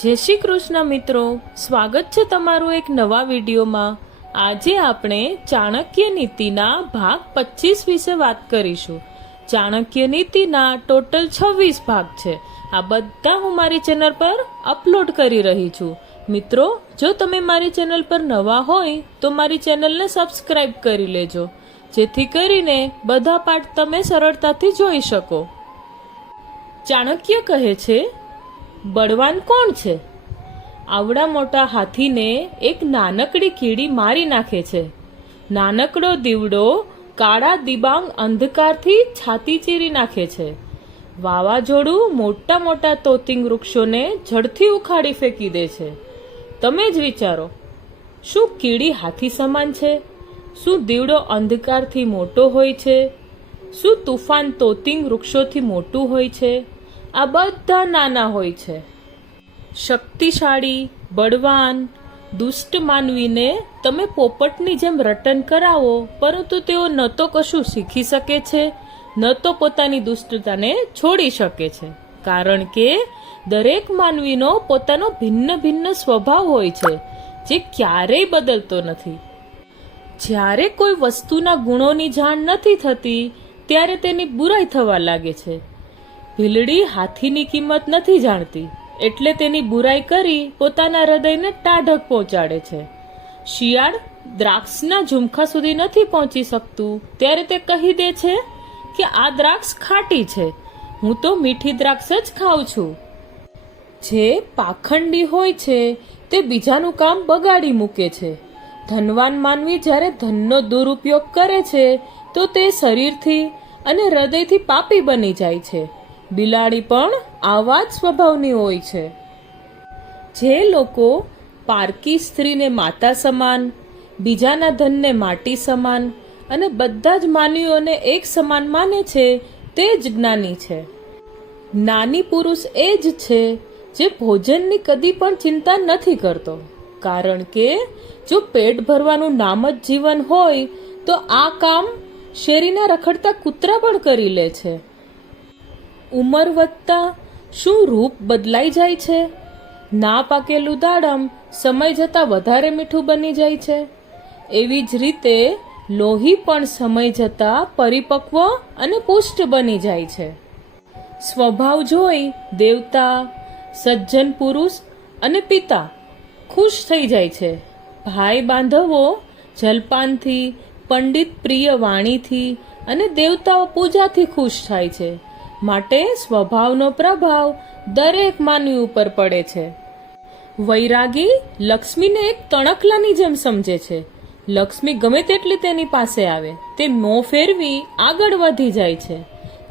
જય શ્રી કૃષ્ણ મિત્રો, સ્વાગત છે તમારું એક નવા વિડીયોમાં। આજે આપણે ચાણક્ય નીતિના ભાગ 25 વિશે વાત કરીશું। ચાણક્ય નીતિના ટોટલ 26 ભાગ છે। આ બધા હું મારી ચેનલ પર અપલોડ કરી રહી છું। મિત્રો, જો તમે મારી ચેનલ પર નવા હોય તો મારી ચેનલને સબસ્ક્રાઇબ કરી લેજો, જેથી કરીને બધા પાઠ તમે સરળતાથી જોઈ શકો। ચાણક્ય કહે છે, બળવાન કોણ છે? આવડા મોટા હાથીને એક નાનકડી કીડી મારી નાખે છે। નાનકડો દીવડો કાળા દિબાંગ અંધકારથી છાતી ચીરી નાખે છે। વાવાઝોડું મોટા મોટા તોતિંગ વૃક્ષોને જડથી ઉખાડી ફેંકી દે છે। તમે જ વિચારો, શું કીડી હાથી સમાન છે? શું દીવડો અંધકારથી મોટો હોય છે? શું તુફાન તોતિંગ વૃક્ષોથી મોટું હોય છે? આ બધા નાના હોય છે। શક્તિશાળી, બળવાન, દુષ્ટ માનવીને તમે પોપટની જેમ રટન કરાવો, પરંતુ તેઓ ન તો કશું શીખી શકે છે, ન તો પોતાની દુષ્ટતાને છોડી શકે છે, કારણ કે દરેક માનવીનો પોતાનો ભિન્ન ભિન્ન સ્વભાવ હોય છે, જે ક્યારેય બદલતો નથી। જ્યારે કોઈ વસ્તુના ગુણોની જાણ નથી થતી, ત્યારે તેની બુરાઈ થવા લાગે છે। ભીલડી હાથીની કિંમત નથી જાણતી, એટલે તેની બુરાઈ કરી પોતાના હૃદયને ટાઢક પહોંચાડે છે। શિયાળ દ્રાક્ષના ઝુમખા સુધી નથી પહોંચી શકતું, ત્યારે તે કહી દે છે કે આ દ્રાક્ષ ખાટી છે, હું તો મીઠી દ્રાક્ષ જ ખાઉં છું। જે પાખંડી હોય છે તે બીજાનું કામ બગાડી મૂકે છે। ધનવાન માનવી જ્યારે ધનનો દુરુપયોગ કરે છે તો તે શરીરથી અને હૃદયથી પાપી બની જાય છે। બિલાડી પણ આવા જ સ્વભાવની હોય છે। જે લોકો પારકી સ્ત્રીને માતા સમાન, બીજાના ધનને માટી સમાન અને બધા જ માનવીઓને એક સમાન માને છે, તે જ જ્ઞાની છે। જ્ઞાની પુરુષ એ જ છે જે ભોજનની કદી પણ ચિંતા નથી કરતો, કારણ કે જો પેટ ભરવાનું નામ જ જીવન હોય તો આ કામ શેરીના રખડતા કૂતરા પણ કરી લે છે। ઉંમર વધતા શું રૂપ બદલાઈ જાય છે? ના પાકેલું દાડમ સમય જતાં વધારે મીઠું બની જાય છે। એવી જ રીતે લોહી પણ સમય જતાં પરિપક્વ અને પુષ્ટ બની જાય છે। સ્વભાવ જોઈ દેવતા, સજ્જન પુરુષ અને પિતા ખુશ થઈ જાય છે। ભાઈ બાંધવો જલપાનથી, પંડિત પ્રિય વાણીથી અને દેવતાઓ પૂજાથી ખુશ થાય છે। માટે સ્વભાવનો પ્રભાવ દરેક માનવી ઉપર પડે છે। વૈરાગી લક્ષ્મીને એક તણખલાની જેમ સમજે છે। લક્ષ્મી ગમે તેટલી તેની પાસે આવે, તે મોં ફેરવી આગળ વધી જાય છે।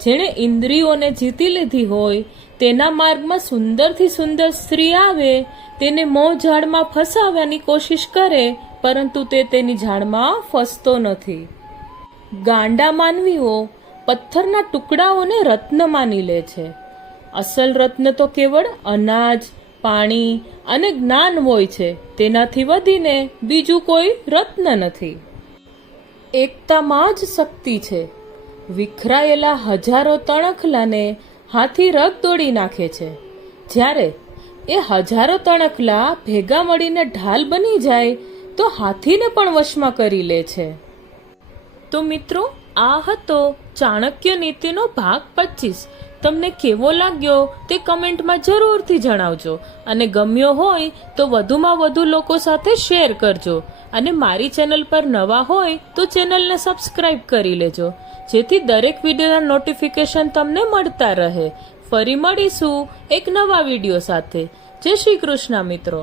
જેણે ઇન્દ્રિયોને જીતી લીધી હોય, તેના માર્ગમાં સુંદરથી સુંદર સ્ત્રી આવે, તેને મોં ઝાડમાં ફસાવવાની કોશિશ કરે, પરંતુ તે તેની ઝાડમાં ફસતો નથી। ગાંડા માનવીઓ પથ્થરના ટુકડાઓને રત્ન માની લે છે। અસલ રત્ન તો કેવળ અનાજ, પાણી અને જ્ઞાન હોય છે, તેનાથી વધીને બીજું કોઈ રત્ન નથી। એકતામાં જ શક્તિ છે। વિખરાયેલા હજારો તણખલાને હાથી રગ દોડી નાખે છે, જ્યારે એ હજારો તણખલા ભેગા મળીને ઢાલ બની જાય તો હાથીને પણ વશમાં કરી લે છે। તો મિત્રો, આ હતો ચાણક્ય નીતિનો ભાગ 25। તમને કેવો લાગ્યો તે કમેન્ટમાં જરૂરથી જણાવજો, અને ગમ્યો હોય તો વધુમાં વધુ લોકો સાથે શેર કરજો, અને મારી ચેનલ પર નવા હોય તો ચેનલને સબસ્ક્રાઇબ કરી લેજો, જેથી દરેક વિડીયોના નોટિફિકેશન તમને મળતા રહે। ફરી મળીશું એક નવા વિડીયો સાથે। જય શ્રી કૃષ્ણ મિત્રો।